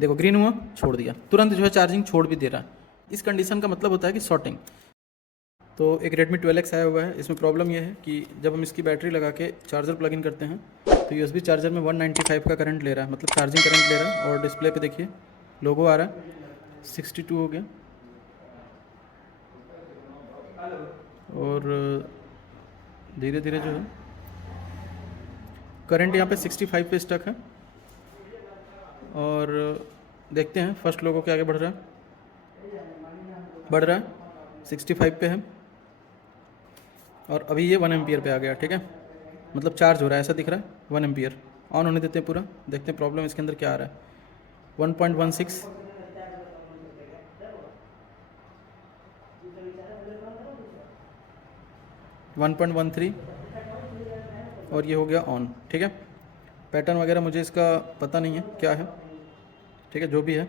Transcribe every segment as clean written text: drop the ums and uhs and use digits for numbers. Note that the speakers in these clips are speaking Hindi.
देखो ग्रीन हुआ, छोड़ दिया, तुरंत जो है चार्जिंग छोड़ भी दे रहा है। इस कंडीशन का मतलब होता है कि शॉर्टिंग। तो एक Redmi 12X आया हुआ है, इसमें प्रॉब्लम यह है कि जब हम इसकी बैटरी लगा के चार्जर प्लग इन करते हैं तो USB चार्जर में 195 का करंट ले रहा है, मतलब चार्जिंग करंट ले रहा है। और डिस्प्ले पे देखिए लोगो आ रहा है 62 हो गया, और धीरे धीरे जो है करंट यहाँ पे 65 पे स्टक है। और देखते हैं फर्स्ट लोगों के आगे बढ़ रहा है 65 पे है, और अभी ये 1 एम्पियर पे आ गया। ठीक है, मतलब चार्ज हो रहा है, ऐसा दिख रहा है 1 एम्पियर। ऑन होने देते हैं पूरा, देखते हैं प्रॉब्लम इसके अंदर क्या आ रहा है। 1.16, 1.13, और ये हो गया ऑन। ठीक है, पैटर्न वगैरह मुझे इसका पता नहीं है क्या है। ठीक है, जो भी है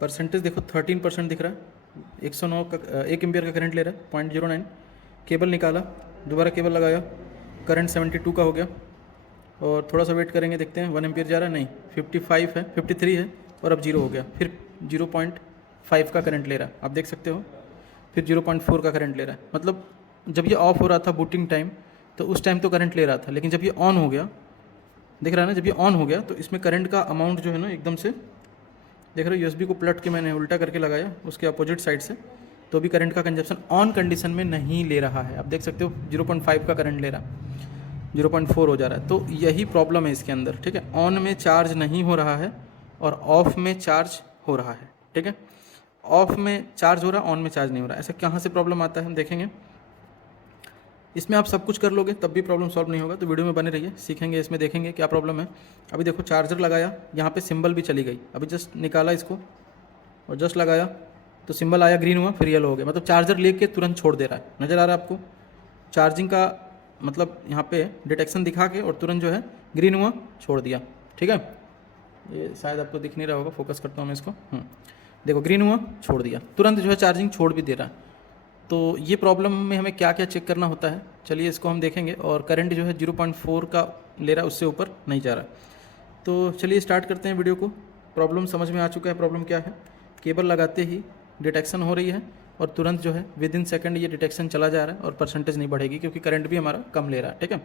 परसेंटेज देखो 13% दिख रहा है। 109 का 1 एम्पियर का करंट ले रहा है, 0.09। केबल निकाला, दोबारा केबल लगाया, करंट 72 का हो गया। और थोड़ा सा वेट करेंगे, देखते हैं 1 एम्पियर जा रहा है, नहीं 55 है, 53 है, और अब 0 हो गया। फिर 0.5 का करंट ले रहा है, आप देख सकते हो। फिर 0.4 का करंट ले रहा है। मतलब जब ये ऑफ हो रहा था बूटिंग टाइम, तो उस टाइम तो करंट ले रहा था, लेकिन जब ये ऑन हो गया, देख रहा है ना, जब ये ऑन हो गया तो इसमें करंट का अमाउंट जो है ना एकदम से, देख रहे हो USB को पलट के मैंने उल्टा करके लगाया उसके अपोजिट साइड से, तो भी करंट का कंजप्शन ऑन कंडीशन में नहीं ले रहा है। आप देख सकते हो 0.5 का करंट ले रहा है, 0.4 हो जा रहा है। तो यही प्रॉब्लम है इसके अंदर। ठीक है, ऑन में चार्ज नहीं हो रहा है और ऑफ में चार्ज हो रहा है। ठीक है, ऑफ में चार्ज हो रहा है, ऑन में चार्ज नहीं हो रहा है। ऐसा कहाँ से प्रॉब्लम आता है हम देखेंगे। इसमें आप सब कुछ कर लोगे तब भी प्रॉब्लम सॉल्व नहीं होगा, तो वीडियो में बने रहिए, सीखेंगे, इसमें देखेंगे क्या प्रॉब्लम है। अभी देखो चार्जर लगाया, यहाँ पे सिंबल भी चली गई। अभी जस्ट निकाला इसको और जस्ट लगाया तो सिंबल आया, ग्रीन हुआ, फिर येलो हो गया। मतलब चार्जर लेके तुरंत छोड़ दे रहा है। नज़र आ रहा है आपको चार्जिंग का मतलब यहाँ पे डिटेक्शन दिखा के, और तुरंत जो है ग्रीन हुआ, छोड़ दिया। ठीक है, ये शायद आपको दिख नहीं रहा होगा, फोकस करता हूँ मैं इसको। देखो ग्रीन हुआ, छोड़ दिया, तुरंत जो है चार्जिंग छोड़ भी दे रहा है। तो ये प्रॉब्लम में हमें क्या क्या चेक करना होता है, चलिए इसको हम देखेंगे। और करंट जो है 0.4 का ले रहा है, उससे ऊपर नहीं जा रहा। तो चलिए स्टार्ट करते हैं वीडियो को। प्रॉब्लम समझ में आ चुका है, प्रॉब्लम क्या है। केबल लगाते ही डिटेक्शन हो रही है, और तुरंत जो है विद इन सेकेंड ये डिटेक्शन चला जा रहा है, और परसेंटेज नहीं बढ़ेगी क्योंकि करंट भी हमारा कम ले रहा है। ठीक है,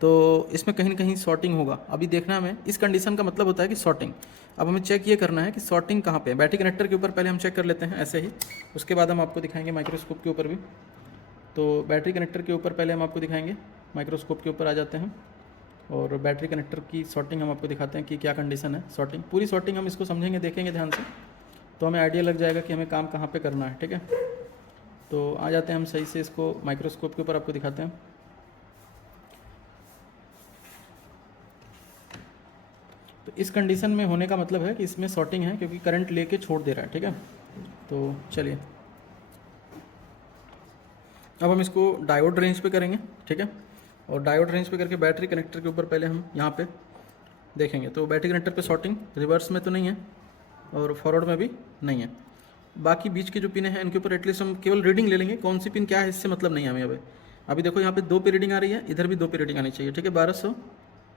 तो इसमें कहीं ना कहीं शॉर्टिंग होगा। अभी देखना है हमें, इस कंडीशन का मतलब होता है कि शॉर्टिंग। अब हमें चेक ये करना है कि शॉर्टिंग कहाँ पे है। बैटरी कनेक्टर के ऊपर पहले हम चेक कर लेते हैं ऐसे ही, उसके बाद हम आपको दिखाएंगे माइक्रोस्कोप के ऊपर भी। तो बैटरी कनेक्टर के ऊपर पहले हम आपको दिखाएंगे, माइक्रोस्कोप के ऊपर आ जाते हैं, और बैटरी कनेक्टर की शॉर्टिंग हम आपको दिखाते हैं कि क्या कंडीशन है। शॉर्टिंग, पूरी शॉर्टिंग हम इसको समझेंगे, देखेंगे ध्यान से, तो हमें आइडिया लग जाएगा कि हमें काम कहाँ पे करना है। ठीक है, तो आ जाते हैं हम सही से, इसको माइक्रोस्कोप के ऊपर आपको दिखाते हैं। तो इस कंडीशन में होने का मतलब है कि इसमें शॉर्टिंग है, क्योंकि करंट लेके छोड़ दे रहा है। ठीक है, तो चलिए अब हम इसको डायोड रेंज पे करेंगे। ठीक है, और डायोड रेंज पे करके बैटरी कनेक्टर के ऊपर पहले हम यहाँ पे देखेंगे। तो बैटरी कनेक्टर पे शॉर्टिंग रिवर्स में तो नहीं है, और फॉरवर्ड में भी नहीं है। बाकी बीच के जो पिन हैं इनके ऊपर एटलीस्ट हम केवल रीडिंग ले लेंगे, कौन सी पिन क्या है इससे मतलब नहीं है हमें। अभी देखो यहाँ पे 2 पे रीडिंग आ रही है, इधर भी 2 पे रीडिंग आनी चाहिए। ठीक है, 1200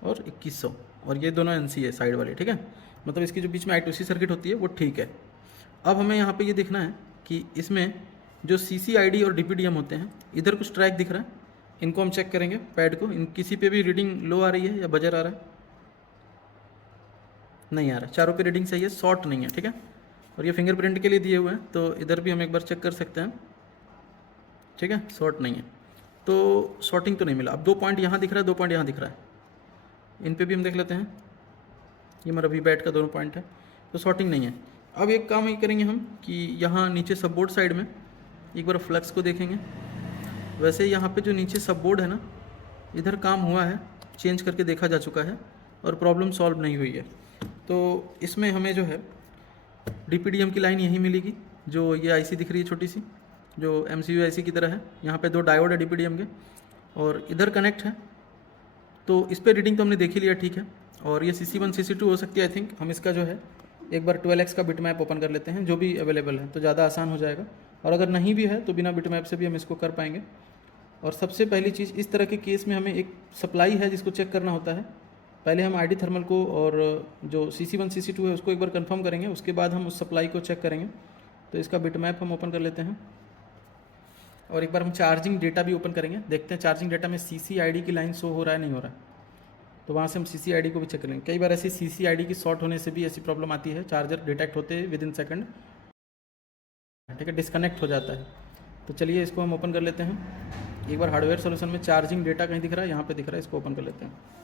और 2100, और ये दोनों NC है साइड वाले। ठीक है, मतलब इसकी जो बीच में I2C सर्किट होती है वो ठीक है। अब हमें यहाँ पे ये देखना है कि इसमें जो CCID और DPDM होते हैं, इधर कुछ ट्रैक दिख रहा है, इनको हम चेक करेंगे पैड को। इन किसी पे भी रीडिंग लो आ रही है या बजर आ रहा है, नहीं आ रहा, चारों पे रीडिंग सही है, शॉर्ट नहीं है। ठीक है, और ये फिंगरप्रिंट के लिए दिए हुए हैं, तो इधर भी हम एक बार चेक कर सकते हैं। ठीक है, शॉर्ट नहीं है, तो शॉर्टिंग तो नहीं मिला। अब 2 पॉइंट यहाँ दिख रहा है, 2 पॉइंट यहाँ दिख रहा है, इन पे भी हम देख लेते हैं। ये मेरा वी बैट का दोनों पॉइंट है, तो शॉर्टिंग नहीं है। अब एक काम ये करेंगे हम कि यहाँ नीचे सबबोर्ड साइड में एक बार फ्लक्स को देखेंगे। वैसे यहाँ पे जो नीचे सबबोर्ड है ना, इधर काम हुआ है, चेंज करके देखा जा चुका है, और प्रॉब्लम सॉल्व नहीं हुई है। तो इसमें हमें जो है DPDM की लाइन यहीं मिलेगी, जो ये IC दिख रही है छोटी सी, जो MCU IC की तरह है। यहाँ पे 2 डायोड है DPDM के, और इधर कनेक्ट है। तो इस पर रीडिंग तो हमने देख ही लिया, ठीक है। और ये CC1 CC2 हो सकती है, आई थिंक। हम इसका जो है एक बार 12x का बिट मैप ओपन कर लेते हैं, जो भी अवेलेबल है, तो ज़्यादा आसान हो जाएगा। और अगर नहीं भी है तो बिना बिट मैप से भी हम इसको कर पाएंगे। और सबसे पहली चीज़, इस तरह के केस में हमें एक सप्लाई है जिसको चेक करना होता है, पहले हम आईडी थर्मल को और जो CC1 CC2 है उसको एक बार कंफर्म करेंगे, उसके बाद हम उस सप्लाई को चेक करेंगे। तो इसका बिटमैप हम ओपन कर लेते हैं और एक बार हम चार्जिंग डेटा भी ओपन करेंगे, देखते हैं चार्जिंग डेटा में CC/ID की लाइन शो हो रहा है नहीं हो रहा है। तो वहाँ से हम CC/ID को भी चेक करेंगे। कई बार ऐसी CC/ID की शॉर्ट होने से भी ऐसी प्रॉब्लम आती है, चार्जर डिटेक्ट होते विदिन सेकंड, ठीक है, डिस्कनेक्ट हो जाता है। तो चलिए इसको हम ओपन कर लेते हैं। एक बार हार्डवेयर सोल्यूशन में चार्जिंग डेटा कहीं दिख रहा है, यहाँ पे दिख रहा है, इसको ओपन कर लेते हैं।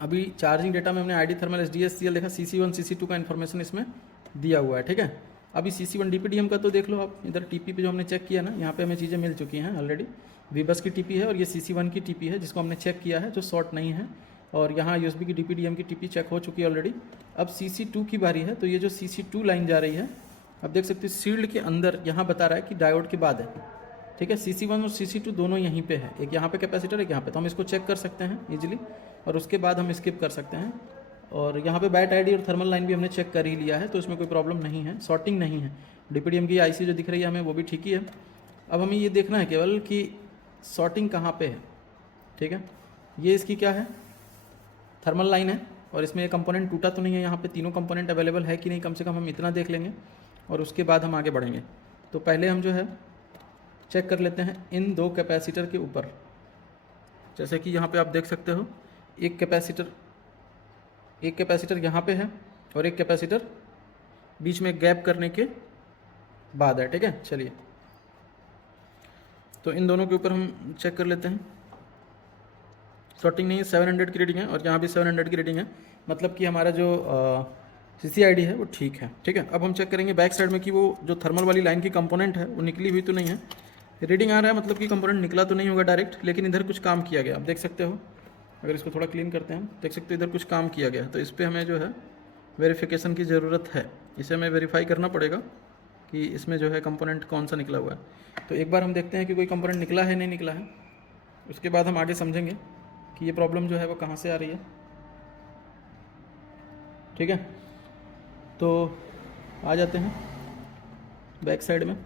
अभी चार्जिंग डेटा में हमने आईडी थर्मल SDSCL देखा, CC1 CC2 का इन्फॉर्मेशन इसमें दिया हुआ है, ठीक है। अभी CC1 DPDM का तो देख लो आप, इधर TP पे जो हमने चेक किया ना, यहाँ पे हमें चीज़ें मिल चुकी हैं ऑलरेडी। VBus की TP है और ये CC1 की TP है जिसको हमने चेक किया है, जो शॉर्ट नहीं है। और यहाँ USB की DPDM की TP चेक हो चुकी है ऑलरेडी। अब CC2 की बारी है, तो ये जो CC2 लाइन जा रही है, अब देख सकते हो शील्ड के अंदर यहाँ बता रहा है कि डायोड के बाद है, ठीक है। CC1 और CC2 दोनों यहीं पे है, एक यहाँ पे कैपेसिटर, एक यहाँ पे, तो हम इसको चेक कर सकते हैं इजीली और उसके बाद हम स्किप कर सकते हैं। और यहाँ पे बैट आईडी और थर्मल लाइन भी हमने चेक कर ही लिया है, तो इसमें कोई प्रॉब्लम नहीं है, शॉर्टिंग नहीं है। DPDM की IC जो दिख रही है हमें वो भी ठीक ही है। अब हमें ये देखना है केवल कि शॉर्टिंग कहाँ पे है, ठीक है। ये इसकी क्या है, थर्मल लाइन है और इसमें ये कंपोनेंट टूटा तो नहीं है, यहाँ पे तीनों कंपोनेंट अवेलेबल है कि नहीं, कम से कम हम इतना देख लेंगे और उसके बाद हम आगे बढ़ेंगे। तो पहले हम जो है चेक कर लेते हैं इन दो कैपेसिटर के ऊपर। जैसे कि यहाँ पे आप देख सकते हो, एक कैपेसिटर यहाँ पे है और एक कैपेसिटर बीच में गैप करने के बाद है, ठीक है। चलिए तो इन दोनों के ऊपर हम चेक कर लेते हैं। शॉर्टिंग नहीं है, 700 की रीडिंग है और यहाँ भी 700 की रीडिंग है, मतलब कि हमारा जो CC/ID है वो ठीक है, ठीक है। अब हम चेक करेंगे बैक साइड में कि वो जो थर्मल वाली लाइन की कंपोनेंट है वो निकली हुई तो नहीं है। रीडिंग आ रहा है, मतलब कि कंपोनेंट निकला तो नहीं होगा डायरेक्ट, लेकिन इधर कुछ काम किया गया, आप देख सकते हो। अगर इसको थोड़ा क्लीन करते हैं, देख सकते हो इधर कुछ काम किया गया, तो इस पर हमें जो है वेरिफिकेशन की ज़रूरत है। इसे हमें वेरीफाई करना पड़ेगा कि इसमें जो है कंपोनेंट कौन सा निकला हुआ है। तो एक बार हम देखते हैं कि कोई कंपोनेंट निकला है नहीं निकला है, उसके बाद हम आगे समझेंगे कि ये प्रॉब्लम जो है वो कहाँ से आ रही है, ठीक है। तो आ जाते हैं बैक साइड में।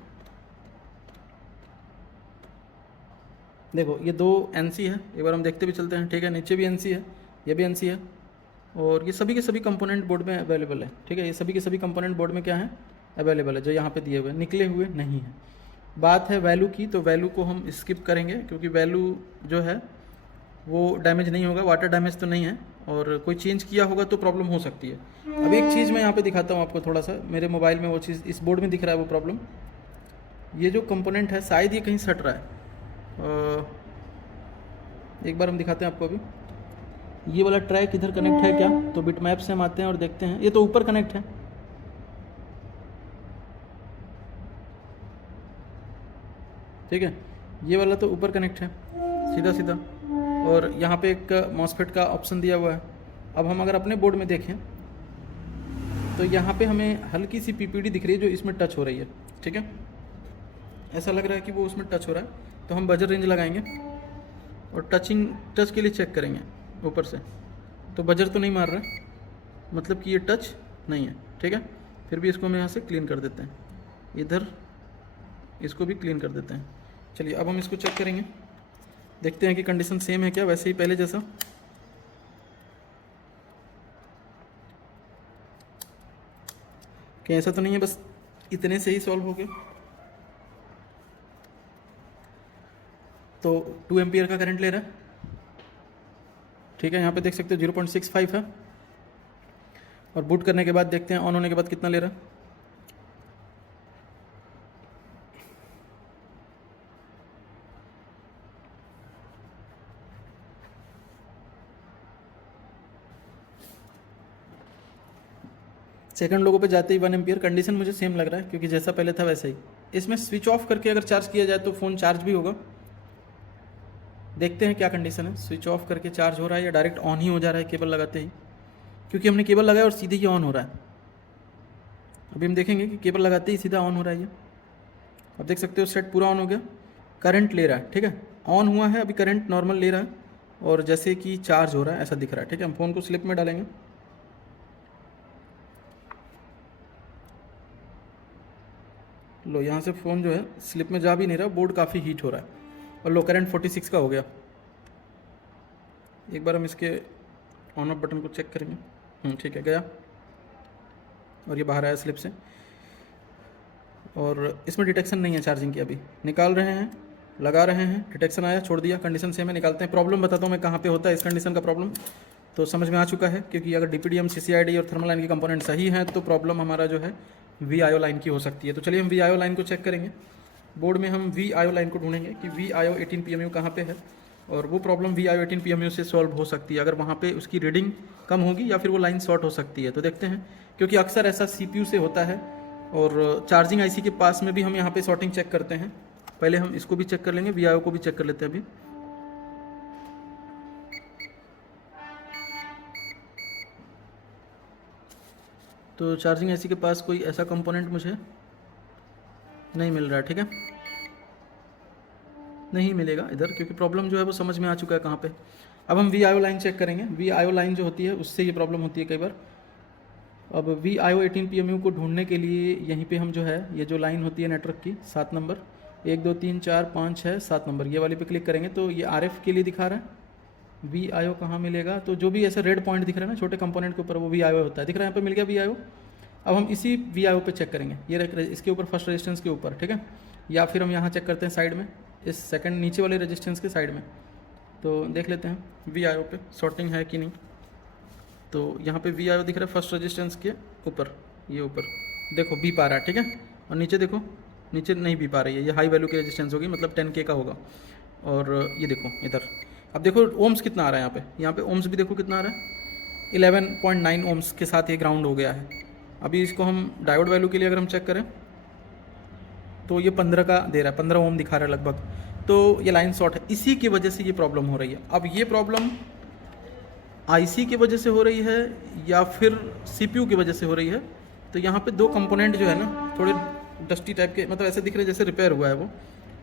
देखो ये दो NC है, एक बार हम देखते भी चलते हैं, ठीक है। नीचे भी NC है, ये भी NC है और ये सभी के सभी कंपोनेंट बोर्ड में अवेलेबल है, ठीक है। ये सभी के सभी कंपोनेंट बोर्ड में क्या है, अवेलेबल है, जो यहाँ पे दिए हुए हैं, निकले हुए नहीं है। बात है वैल्यू की, तो वैल्यू को हम स्किप करेंगे क्योंकि वैल्यू जो है वो डैमेज नहीं होगा, वाटर डैमेज तो नहीं है, और कोई चेंज किया होगा तो प्रॉब्लम हो सकती है। अब एक चीज़ मैं यहाँ पे दिखाता हूँ आपको, थोड़ा सा मेरे मोबाइल में वो चीज़ इस बोर्ड में दिख रहा है वो प्रॉब्लम। ये जो कंपोनेंट है शायद ये कहीं सट रहा है, एक बार हम दिखाते हैं आपको। अभी ये वाला ट्रैक इधर कनेक्ट है क्या, तो बिटमैप से हम आते हैं और देखते हैं, ये तो ऊपर कनेक्ट है, ठीक है। ये वाला तो ऊपर कनेक्ट है सीधा सीधा, और यहाँ पे एक मॉसफेट का ऑप्शन दिया हुआ है। अब हम अगर अपने बोर्ड में देखें तो यहाँ पे हमें हल्की सी PPD दिख रही है जो इसमें टच हो रही है, ठीक है। ऐसा लग रहा है कि वो उसमें टच हो रहा है, तो हम बजर रेंज लगाएंगे और टच के लिए चेक करेंगे ऊपर से, तो बजर तो नहीं मार रहा है, मतलब कि ये टच नहीं है, ठीक है। फिर भी इसको हम यहाँ से क्लीन कर देते हैं, इधर इसको भी क्लीन कर देते हैं। चलिए अब हम इसको चेक करेंगे, देखते हैं कि कंडीशन सेम है क्या, वैसे ही पहले जैसा। क्या ऐसा तो नहीं है बस इतने से ही सॉल्व हो गया। तो 2 एम्पियर का करंट ले रहा है, ठीक है। यहाँ पे देख सकते हो 0.65 है, और बूट करने के बाद देखते हैं ऑन होने के बाद कितना ले रहा है। सेकंड लोगों पे जाते ही 1 एम्पियर, कंडीशन मुझे सेम लग रहा है क्योंकि जैसा पहले था वैसा ही। इसमें स्विच ऑफ करके अगर चार्ज किया जाए तो फ़ोन चार्ज भी होगा, देखते हैं क्या कंडीशन है। स्विच ऑफ करके चार्ज हो रहा है या डायरेक्ट ऑन ही हो जा रहा है केबल लगाते ही, क्योंकि हमने केबल लगाया और सीधे ही ऑन हो रहा है। अभी हम देखेंगे कि केबल लगाते ही सीधा ऑन हो रहा है ये। अब देख सकते हो सेट पूरा ऑन हो गया, करंट ले रहा है, ठीक है। ऑन हुआ है अभी, करंट नॉर्मल ले रहा है और जैसे कि चार्ज हो रहा है ऐसा दिख रहा है, ठीक है। हम फ़ोन को स्लिप में डालेंगे, लो यहाँ से फ़ोन जो है स्लिप में जा भी नहीं रहा, बोर्ड काफ़ी हीट हो रहा है। और लो करंट 46 का हो गया। एक बार हम इसके ऑन ऑफ बटन को चेक करेंगे। ठीक है, गया और ये बाहर आया स्लिप से। और इसमें डिटेक्शन नहीं है चार्जिंग की, अभी निकाल रहे हैं, लगा रहे हैं, डिटेक्शन आया, छोड़ दिया, कंडीशन सेम है, निकालते हैं। प्रॉब्लम बताता हूँ मैं कहाँ पे होता है इस कंडीशन का प्रॉब्लम, तो समझ में आ चुका है। क्योंकि अगर DPDM, CCID और थर्मल लाइन के कंपोनेंट सही हैं तो प्रॉब्लम हमारा जो है VIO लाइन की हो सकती है। तो चलिए हम VIO लाइन को चेक करेंगे। बोर्ड में हम VIO लाइन को ढूंढेंगे कि VIO 18 PMU कहाँ पे है, और वो प्रॉब्लम VIO 18 PMU से सॉल्व हो सकती है अगर वहाँ पे उसकी रीडिंग कम होगी या फिर वो लाइन शॉर्ट हो सकती है। तो देखते हैं, क्योंकि अक्सर ऐसा CPU से होता है। और चार्जिंग IC के पास में भी हम यहाँ पे शॉर्टिंग चेक करते हैं। पहले हम इसको भी चेक कर लेंगे, VIO को भी चेक कर लेते हैं अभी। तो चार्जिंग IC के पास कोई ऐसा कंपोनेंट मुझे नहीं मिल रहा है। ठीक है, नहीं मिलेगा इधर, क्योंकि प्रॉब्लम जो है वो समझ में आ चुका है कहाँ पे। अब हम VIO लाइन चेक करेंगे। VIO लाइन जो होती है उससे ये प्रॉब्लम होती है कई बार। अब VIO 18 PMU को ढूंढने के लिए यहीं पे हम जो है, ये जो लाइन होती है नेटवर्क की 7 नंबर, 1 2 3 4 5 6 7 नंबर, ये वाले पे क्लिक करेंगे तो ये RF के लिए दिखा रहा है। VIO कहाँ मिलेगा, तो जो भी ऐसे रेड पॉइंट दिख रहा है ना छोटे कंपोनेंट के ऊपर, वो VIO होता है। दिख रहा है यहाँ पे, मिल गया VIO। अब हम इसी VIO पे चेक करेंगे, ये इसके ऊपर फर्स्ट रेजिस्टेंस के ऊपर। ठीक है, या फिर हम यहाँ चेक करते हैं साइड में, इस सेकंड नीचे वाले रेजिस्टेंस के साइड में। तो देख लेते हैं VIO पे शॉर्टिंग है कि नहीं। तो यहाँ पे VIO दिख रहा है फर्स्ट रेजिस्टेंस के ऊपर, ये ऊपर देखो बीप आ रहा है। ठीक है, और नीचे देखो, नीचे नहीं बीप आ रही है, ये हाई वैल्यू की रेजिस्टेंस होगी, मतलब 10K का होगा। और ये देखो इधर, अब देखो ओम्स कितना आ रहा है यहाँ पे ओम्स भी देखो कितना आ रहा है, 11.9 ओम्स के साथ ये ग्राउंड हो गया है। अभी इसको हम डायोड वैल्यू के लिए अगर हम चेक करें तो ये 15 का दे रहा है, 15 ओम दिखा रहा है लगभग। तो ये लाइन शॉर्ट है, इसी की वजह से ये प्रॉब्लम हो रही है। अब ये प्रॉब्लम IC की वजह से हो रही है या फिर CPU की वजह से हो रही है। तो यहाँ पे दो कंपोनेंट जो है ना थोड़े डस्टी टाइप के, मतलब ऐसे दिख रहे जैसे रिपेयर हुआ है वो।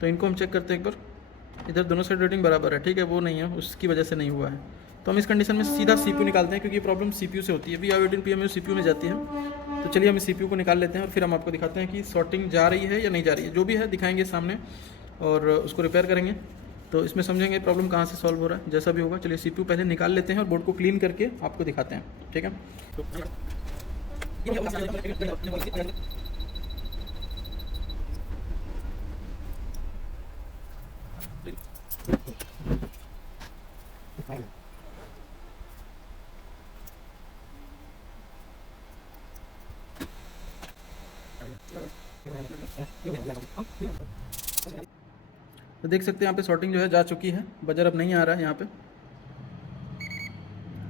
तो इनको हम चेक करते हैं एक बार। इधर दोनों साइड रेटिंग बराबर है, ठीक है, वो नहीं है, उसकी वजह से नहीं हुआ है। तो हम इस कंडीशन में सीधा CPU निकालते हैं, क्योंकि ये प्रॉब्लम CPU से होती है। VIO 18 PMU CPU में जाती है। तो चलिए हम इस CPU को निकाल लेते हैं और फिर हम आपको दिखाते हैं कि शॉर्टिंग जा रही है या नहीं जा रही है। जो भी है दिखाएंगे सामने और उसको रिपेयर करेंगे। तो इसमें समझेंगे प्रॉब्लम कहाँ से सॉल्व हो रहा है, जैसा भी होगा। चलिए CPU पहले निकाल लेते हैं और बोर्ड को क्लीन करके आपको दिखाते हैं, ठीक है। तो देख सकते हैं यहाँ पे शॉर्टिंग जो है जा चुकी है। बजर अब नहीं आ रहा है, यहाँ पे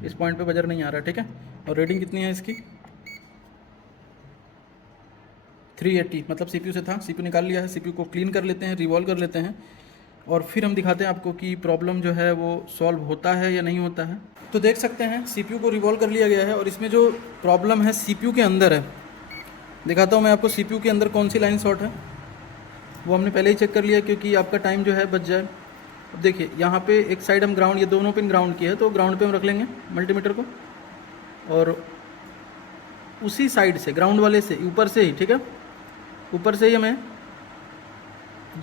इस पॉइंट पे बजर नहीं आ रहा है, ठीक है। और रीडिंग कितनी है इसकी, 380, मतलब CPU से था। CPU निकाल लिया है, CPU को क्लीन कर लेते हैं, रिवॉल्व कर लेते हैं और फिर हम दिखाते हैं आपको कि प्रॉब्लम जो है वो सॉल्व होता है या नहीं होता है। तो देख सकते हैं CPU को रिवॉल्व कर लिया गया है और इसमें जो प्रॉब्लम है CPU के अंदर है। दिखाता हूँ मैं आपको CPU के अंदर कौन सी लाइन शॉर्ट है, वो हमने पहले ही चेक कर लिया, क्योंकि आपका टाइम जो है बच जाए। अब देखिए यहाँ पे एक साइड हम ग्राउंड, ये दोनों पिन ग्राउंड की है, तो ग्राउंड पे हम रख लेंगे मल्टीमीटर को, और उसी साइड से ग्राउंड वाले से ऊपर से ही, ठीक है, ऊपर से ही हमें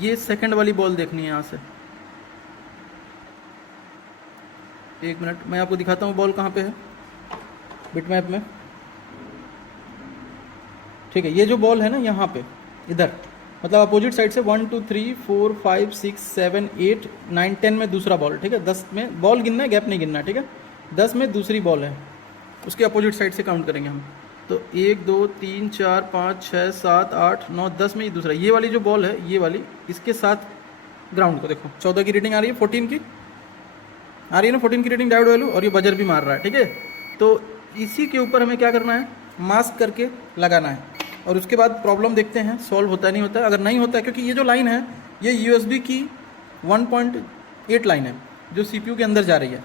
ये सेकंड वाली बॉल देखनी है। यहाँ से एक मिनट मैं आपको दिखाता हूँ बॉल कहाँ पे है बिटमैप में, ठीक है। ये जो बॉल है ना यहाँ पे, इधर मतलब अपोजिट साइड से 1 2 3 4 5 6 7 8 9 10 में दूसरा बॉल, ठीक है। 10 में बॉल गिनना है, गैप नहीं गिनना, ठीक है। 10 में दूसरी बॉल है, उसके अपोजिट साइड से काउंट करेंगे हम। तो 1 2 3 4 5 6 7 8 9 10 में ये दूसरा, ये वाली जो बॉल है, ये वाली, इसके साथ ग्राउंड को देखो 14 की रीडिंग आ रही है, 14 की आ रही है ना, 14 की रीडिंग डायोड वैल्यू, और ये बजर भी मार रहा है, ठीक है। तो इसी के ऊपर हमें क्या करना है, मास्क करके लगाना है और उसके बाद प्रॉब्लम देखते हैं सॉल्व होता है नहीं होता है। अगर नहीं होता है, क्योंकि ये जो लाइन है ये USB की 1.8 लाइन है जो CPU के अंदर जा रही है।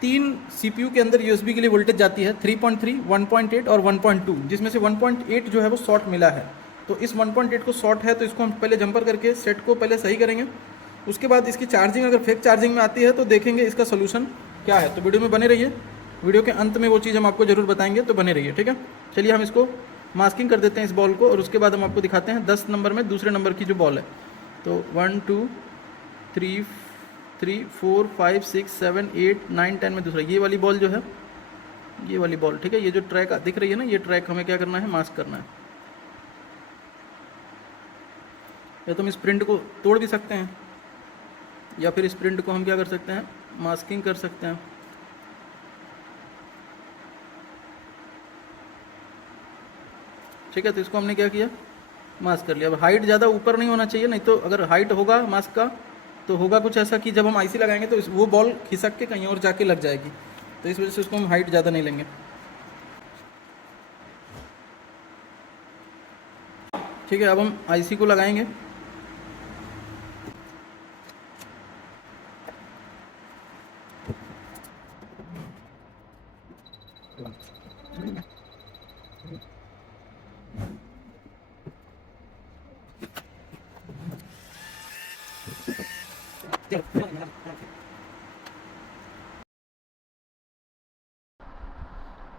3 CPU के अंदर USB के लिए वोल्टेज जाती है, 3.3, 1.8 और 1.2, जिसमें से 1.8 जो है वो शॉर्ट मिला है। तो इस 1.8 को शॉर्ट है, तो इसको हम पहले जंपर करके सेट को पहले सही करेंगे। उसके बाद इसकी चार्जिंग अगर फेक चार्जिंग में आती है तो देखेंगे इसका सोल्यूशन क्या है। तो वीडियो में बने रहिए, वीडियो के अंत में वो चीज़ हम आपको ज़रूर बताएंगे, तो बने रहिए, ठीक है। चलिए हम इसको मास्किंग कर देते हैं इस बॉल को और उसके बाद हम आपको दिखाते हैं 10 नंबर में दूसरे नंबर की जो बॉल है। तो 1 2 3 3 4 5 6 7 8 9 10 में दूसरा ये वाली बॉल जो है, ये वाली बॉल, ठीक है। ये जो ट्रैक दिख रही है ना, ये ट्रैक हमें क्या करना है, मास्क करना है। या तो हम इस प्रिंट को तोड़ भी सकते हैं या फिर इस प्रिंट को हम क्या कर सकते हैं, मास्किंग कर सकते हैं। ठीक है, तो इसको हमने क्या किया, मास्क कर लिया। अब हाइट ज़्यादा ऊपर नहीं होना चाहिए, नहीं तो अगर हाइट होगा मास्क का तो होगा कुछ ऐसा कि जब हम आईसी लगाएंगे तो वो बॉल खिसक के कहीं और जाके लग जाएगी। तो इस वजह से उसको हम हाइट ज़्यादा नहीं लेंगे। ठीक है, अब हम आईसी को लगाएंगे।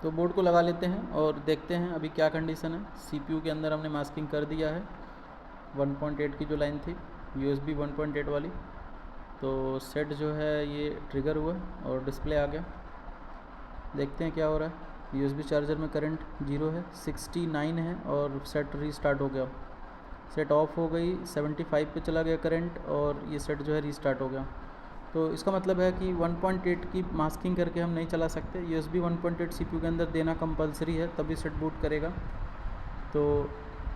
तो बोर्ड को लगा लेते हैं और देखते हैं अभी क्या कंडीशन है। सीपीयू के अंदर हमने मास्किंग कर दिया है। 1.8 की जो लाइन थी यूएसबी 1.8 वाली, तो सेट जो है ये ट्रिगर हुआ और डिस्प्ले आ गया। देखते हैं क्या हो रहा है। यूएसबी चार्जर में करंट 0 है, 69 है और सेट रीस्टार्ट हो गया। सेट ऑफ हो गई, 75 पे चला गया करंट और ये सेट जो है रीस्टार्ट हो गया। तो इसका मतलब है कि 1.8 की मास्किंग करके हम नहीं चला सकते। USB 1.8 सीपीयू के अंदर देना कंपलसरी है, तभी सेट बूट करेगा। तो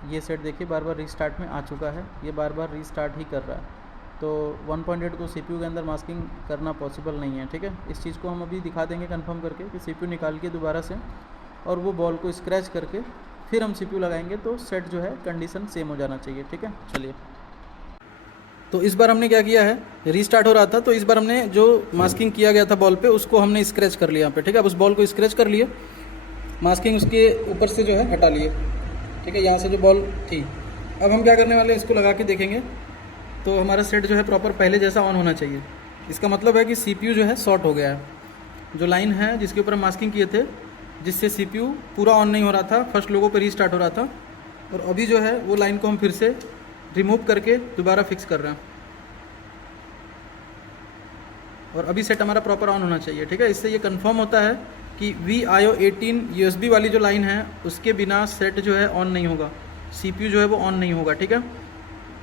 ये सेट देखिए बार बार रीस्टार्ट में आ चुका है, ये बार बार रीस्टार्ट ही कर रहा है। तो 1.8 को सीपीयू के अंदर मास्किंग करना पॉसिबल नहीं है। ठीक है, इस चीज़ को हम अभी दिखा देंगे कंफर्म करके कि सीपीयू निकाल के दोबारा से और वो बॉल को स्क्रैच करके फिर हम सीपीयू लगाएंगे तो सेट जो है कंडीशन सेम हो जाना चाहिए। ठीक है, चलिए। तो इस बार हमने क्या किया है, रीस्टार्ट हो रहा था तो इस बार हमने जो मास्किंग किया गया था बॉल पे उसको हमने स्क्रैच कर लिया यहाँ पे। ठीक है, अब उस बॉल को स्क्रैच कर लिए, मास्किंग उसके ऊपर से जो है हटा लिए। ठीक है, यहाँ से जो बॉल थी, अब हम क्या करने वाले हैं, इसको लगा के देखेंगे तो हमारा सेट जो है प्रॉपर पहले जैसा ऑन होना चाहिए। इसका मतलब है कि सीपीयू जो है शॉर्ट हो गया है। जो लाइन है जिसके ऊपर हम मास्किंग किए थे, जिससे सीपीयू पूरा ऑन नहीं हो रहा था, फर्स्ट लोगों पे रीस्टार्ट हो रहा था, और अभी जो है वो लाइन को हम फिर से रिमूव करके दोबारा फिक्स कर रहे हैं और अभी सेट हमारा प्रॉपर ऑन होना चाहिए। ठीक है, इससे ये कंफर्म होता है कि VIO18 USB वाली जो लाइन है उसके बिना सेट जो है ऑन नहीं होगा, सीपीयू जो है वो ऑन नहीं होगा। ठीक है,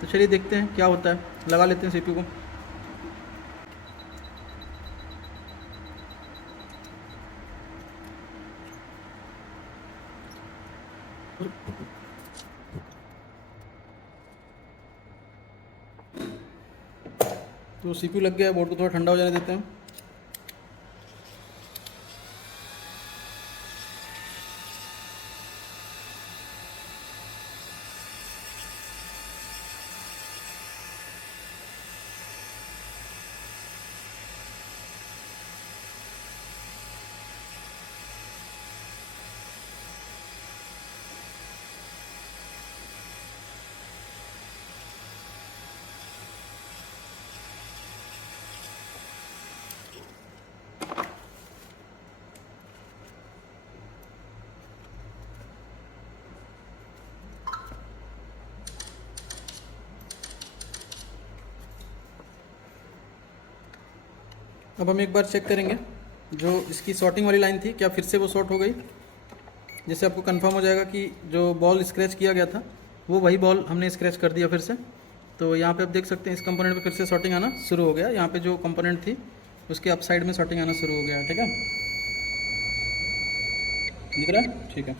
तो चलिए देखते हैं क्या होता है, लगा लेते हैं सीपीयू को। तो सीपीयू लग गया है, बोर्ड को थोड़ा ठंडा हो जाने देते हैं। अब हम एक बार चेक करेंगे जो इसकी शॉर्टिंग वाली लाइन थी क्या फिर से वो शॉर्ट हो गई, जिससे आपको कंफर्म हो जाएगा कि जो बॉल स्क्रैच किया गया था वो वही बॉल हमने स्क्रैच कर दिया फिर से। तो यहाँ पे आप देख सकते हैं इस कंपोनेंट पे फिर से शॉर्टिंग आना शुरू हो गया। यहाँ पे जो कंपोनेंट थी उसके अप साइड में शॉर्टिंग आना शुरू हो गया। ठीक है, दिख रहा है? ठीक है,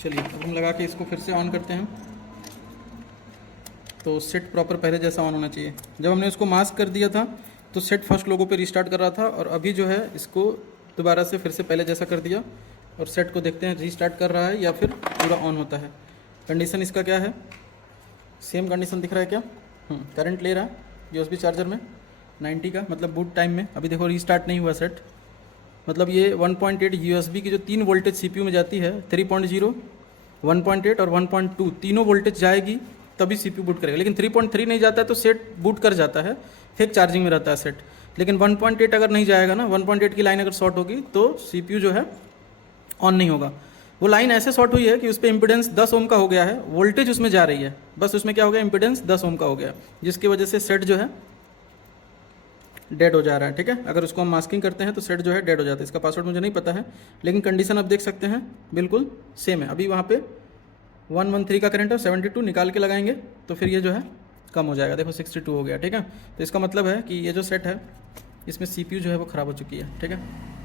चलिए अब हम लगा के इसको फिर से ऑन करते हैं। तो सेट प्रॉपर पहले जैसा ऑन होना चाहिए। जब हमने उसको मास्क कर दिया था तो सेट फर्स्ट लोगों पे रीस्टार्ट कर रहा था और अभी जो है इसको दोबारा से फिर से पहले जैसा कर दिया और सेट को देखते हैं रीस्टार्ट कर रहा है या फिर पूरा ऑन होता है। कंडीशन इसका क्या है, सेम कंडीशन दिख रहा है क्या? करंट ले रहा है यूएसबी चार्जर में 90 का, मतलब बूट टाइम में। अभी देखो रीस्टार्ट नहीं हुआ सेट, मतलब ये 1.8 यूएसबी की जो 3 वोल्टेज सीपीयू में जाती है, 3.0, 1.8 और 1.2 तीनों वोल्टेज जाएगी तभी सीपीयू बूट करेगा। लेकिन 3.3 नहीं जाता है तो सेट बूट कर जाता है, फेक चार्जिंग में रहता है सेट। लेकिन 1.8 अगर नहीं जाएगा ना, 1.8 की लाइन अगर शॉर्ट होगी तो सीपीयू जो है ऑन नहीं होगा। वो लाइन ऐसे शॉर्ट हुई है कि उस पर इम्पिडेंस 10 ओम का हो गया है, वोल्टेज उसमें जा रही है, बस उसमें क्या हो गया, इम्पिडेंस 10 ओम का हो गया, जिसकी वजह से सेट जो है डेड हो जा रहा है। ठीक है, अगर उसको हम मास्किंग करते हैं तो सेट जो है डेड हो जाता है। इसका पासवर्ड मुझे नहीं पता है, लेकिन कंडीशन आप देख सकते हैं बिल्कुल सेम है। अभी वहाँ पे 113 का करंट है, 72 निकाल के लगाएंगे तो फिर ये जो है कम हो जाएगा, देखो 62 हो गया। ठीक है, तो इसका मतलब है कि ये जो सेट है इसमें CPU जो है वो ख़राब हो चुकी है। ठीक है।